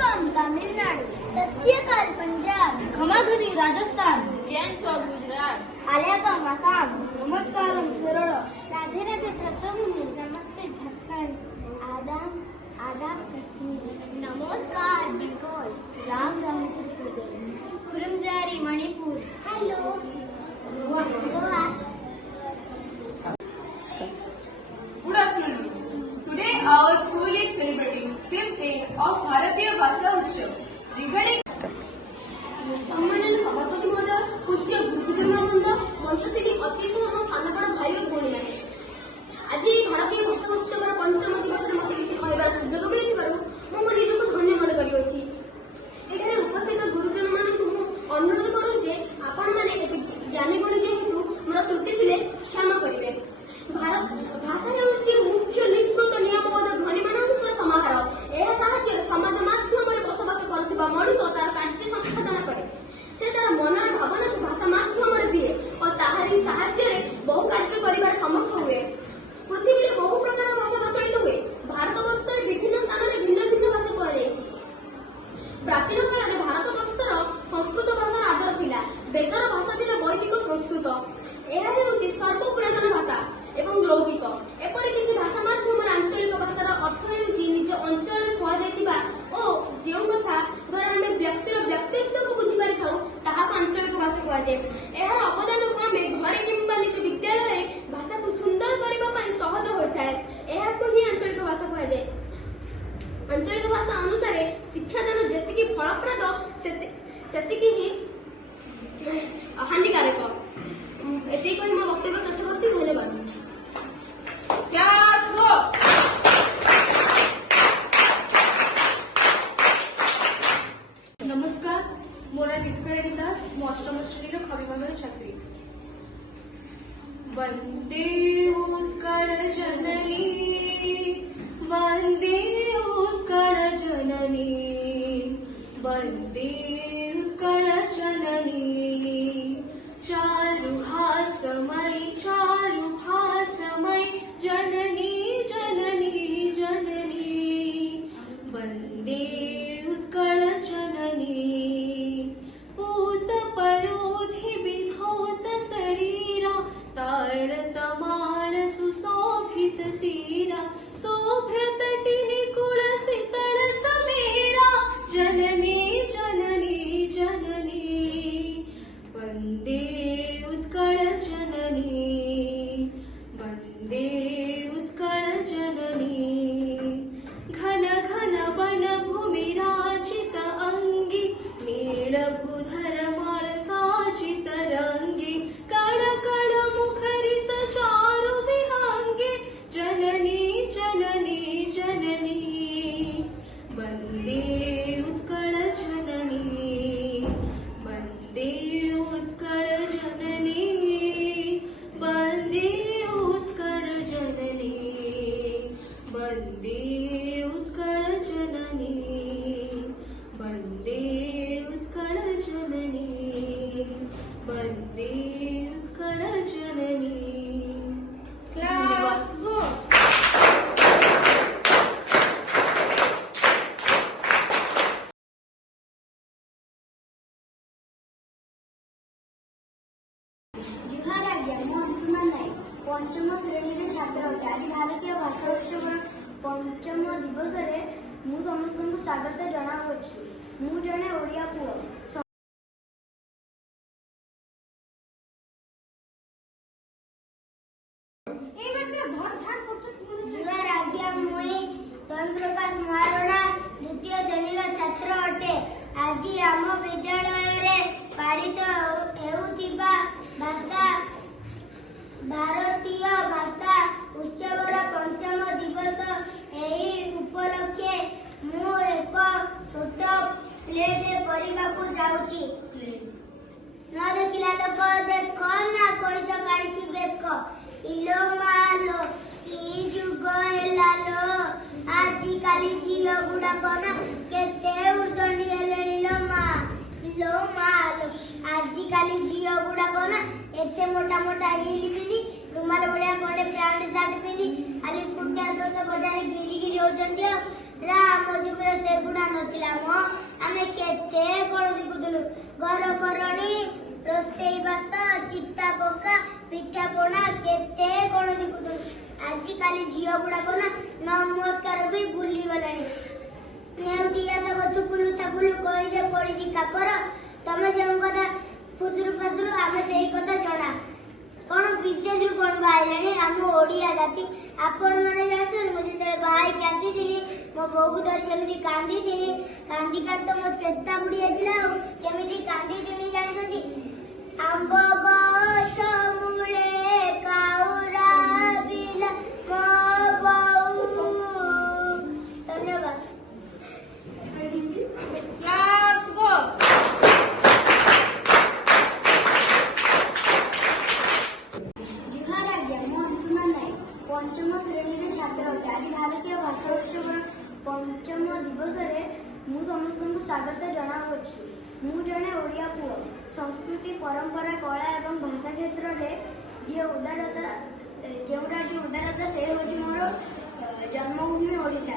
Welcome Tamil Nadu, सस्यकाल Punjab, खमाघनी Rajasthan, Jain चौक गुजरात, आल्याकम आसाम, नमस्कार केरळ, राधे राधे प्रथम, नमस्ते झारखंड, आदाब कश्मीर, नमस्कार बेंगॉल, राम राम उत्तर प्रदेश, खुरमजारी Manipur, hello Goa. Good afternoon. Today our school is celebrating 5th day of Bharatiya Bhasha Utsav. Regarding सम्माननीय सभापती महोदय, पूज्य गुरुजनवृंद, मंचस्थी अतिथि सानपण भाई और भौणी माने, आज भारतीय भाषा उत्सवर पंचम दिवस मत किसी कहबार सुजोग मिलिथिबारु मु मो निजको धन्य मन करियोछि। एठारे उपस्थित गुरुजन मानकु मु अनुरोध करू जे आपण माने ज्ञानी गुणी जेहेतु मोर त्रुटि थिले क्षमा करिवे। भारत भाषा हेउछि मुख्य निष्पृत नियमबद्ध ध्वनि मानकर समाहार। एहा साहाय्य समाज माध्यम रे बसबास करथिबा मनुष्य तार कार्य संपादन करे। से तार मनर भावना को भाषा माध्यम रे दिए और ताहारी साहाय्य रे बहु कार्य करिबार समर्थ हुए। पृथ्वी रे बहु प्रकार भाषा प्रचलित हुए। भारतवर्ष रे विभिन्न स्थान रे भिन्न भिन्न भाषा कह जायछि। प्राचीन काल रे भारतवर्षर संस्कृत भाषार आदर थिला। वेदर भाषा थिला वैदिक संस्कृत। एहा हेउछि सर्वपुरातन भाषा एवं लौकिक। एपरि किछि भाषा माध्यम आंचलिक भाषार अर्थ हेउछि निज अंचल रे कह जायतिबा ओ जेउ कथा द्वारा आमे व्यक्तिर व्यक्तित्व को बुझि पारि थाउ ताहा आंचलिक भाषा कह जाय। एहार अवदान को आमे घरे किंबा निज विद्यालय रे भाषा को सुंदर करिबा पई सहज होइथाय। एहा को ही आंचलिक भाषा कह जाय। आंचलिक भाषा अनुसार शिक्षादान जेतिकी फलप्रद सेतिकी ही हानिकारक। एते कहि म वक्तव्य शेष करछि। धन्यवाद। नमस्कार, मो ना दीपिका रेड्डी दास, मु अष्टम श्रेणी खबिमागर छात्री। वंदे उत्कल जननी, वंदे उत्कल जननी, वंदे उत्कल जननी, चारु हासमयी जननी जननी जननी, वंदे उत्कल जननी, पूत परोधि विधौत शरीरा, ताड़त माळ सुशोभित तीरा, शोभ्रत टिनिकुल शीतल समेरा, जननी जननी जननी, वंदे उत्कल जननी, वंदे उत्कल जननी, घन घन वन भूमि राजित अंगी, नीलभूधर माळ साजित रंगी, कळ कळ मुखरित चारु विहंगी, जननी जननी जननी, वंदे उत्कल जननी, वंदे उत्कल जननी, वंदे उत्कल जननी, वंदे उत्कल जननी, वंदे उत्कल जननी, वंदे उत्कल जननी। क्लास गो। जुहार आज्ञा, मु अंशुमान नायक, पंचम श्रेणी छात्र अटे। आज भारतीय भाषा उत्सव पंचम दिवस रे मु समस्त को स्वागत जनाउछि। मु जने ओडिया पुओ। जुहार आज्ञा, मुई स्वयं प्रकाश महारणा द्वितीय श्रेणी छात्र अटे। आज आम विद्यालय रे पालित हेउथिबा भाषा भारतीय भाषा उत्सवर पंचम दिवस। एही उपलक्षे मु एक छोट प्लेट କରିବାକୁ ଯାଉଛି। न देखिला लोक देख ना कणिच काढिछि बेक, इलो मालो कि जुग हेलालो, आजि काली झियो गुडाक ना केते उर्दंडी हेलेनी लो मालो, आजि काली झियो गुडाक ना एते मोटा मोटा हिल पिनी, रुमाल भलिया कोडे पैंट सार्ट पिनी, खाली स्कूटर सहित बजारे घिरी घिरी होचंती। राम जुगरे से गुडा ପଡୁଥିଲା ମ ଆମେ କେତେ କଣ ଦେଖୁଥିଲୁ ଘର କରଣୀ ରୋଷେଇ ବାସ ଚିତା ପକା ପିଠା ପଣା କେତେ କଣ ଦେଖୁଥିଲୁ ଆଜିକାଲି ଝିଅ ଗୁଡାକ ନା ନମସ୍କାର ବି ଭୁଲି ଗଲାଣି ନେଉଟିଆ ତ ଗଛୁକୁଲୁ ଥାକୁଲୁ କଳିରେ ପଡିଛି କାକର ତମେ ଯେଉଁ କଥା ଫୁଦୁରୁ ଫାଦୁରୁ ଆମେ ସେଇ କଥା ଜଣା କଣ ବିଦେଶରୁ କଣ ବାହାରିଲାଣି ଆମ ଓଡିଆ ଜାତି ଆପଣ ମାନେ ଜାଣିଛନ୍ତି ମୁଁ ଯେତେବେଳେ ବାହାରିକି ଆସିଥିଲି ମୋ ବୋଉକୁ ଧରି ଯେମିତି କାନ୍ଦିଥିଲି କାନ୍ଦି କାନ୍ଦି ତ ମୋ ଚେତା ବୁଡି ଯାଇଥିଲା ଆଉ କେମିତି କାନ୍ଦିଥିଲି ଜାଣିଛନ୍ତି ଆମ୍ବ ଗଛ ମୂଳେ କାଉରା ବିଲା ମୋ ବୋଉ ଧନ୍ୟବାଦ Let's go. जुहार आज्ञा ମୁଁ ଅଂଶୁମାନ ନାୟକ ପଞ୍ଚମ ଶ୍ରେଣୀର ଛାତ୍ର ଅଟେ ଆଜି ଭାରତୀୟ ଭାଷା ଉତ୍ସବର ପଞ୍ଚମ ଦିବସରେ ମୁଁ ସମସ୍ତଙ୍କୁ ସ୍ୱାଗତ ଜଣାଉଅଛି ମୁଁ ଜଣେ ଓଡ଼ିଆ ପୁଅ ସଂସ୍କୃତି ପରମ୍ପରା କଳା ଏବଂ ଭାଷା କ୍ଷେତ୍ରରେ ଯେଉଁ ରାଜ୍ୟ ଉଦାରତା ସେ ହେଉଛି ମୋର ଜନ୍ମଭୂମି ଓଡ଼ିଶା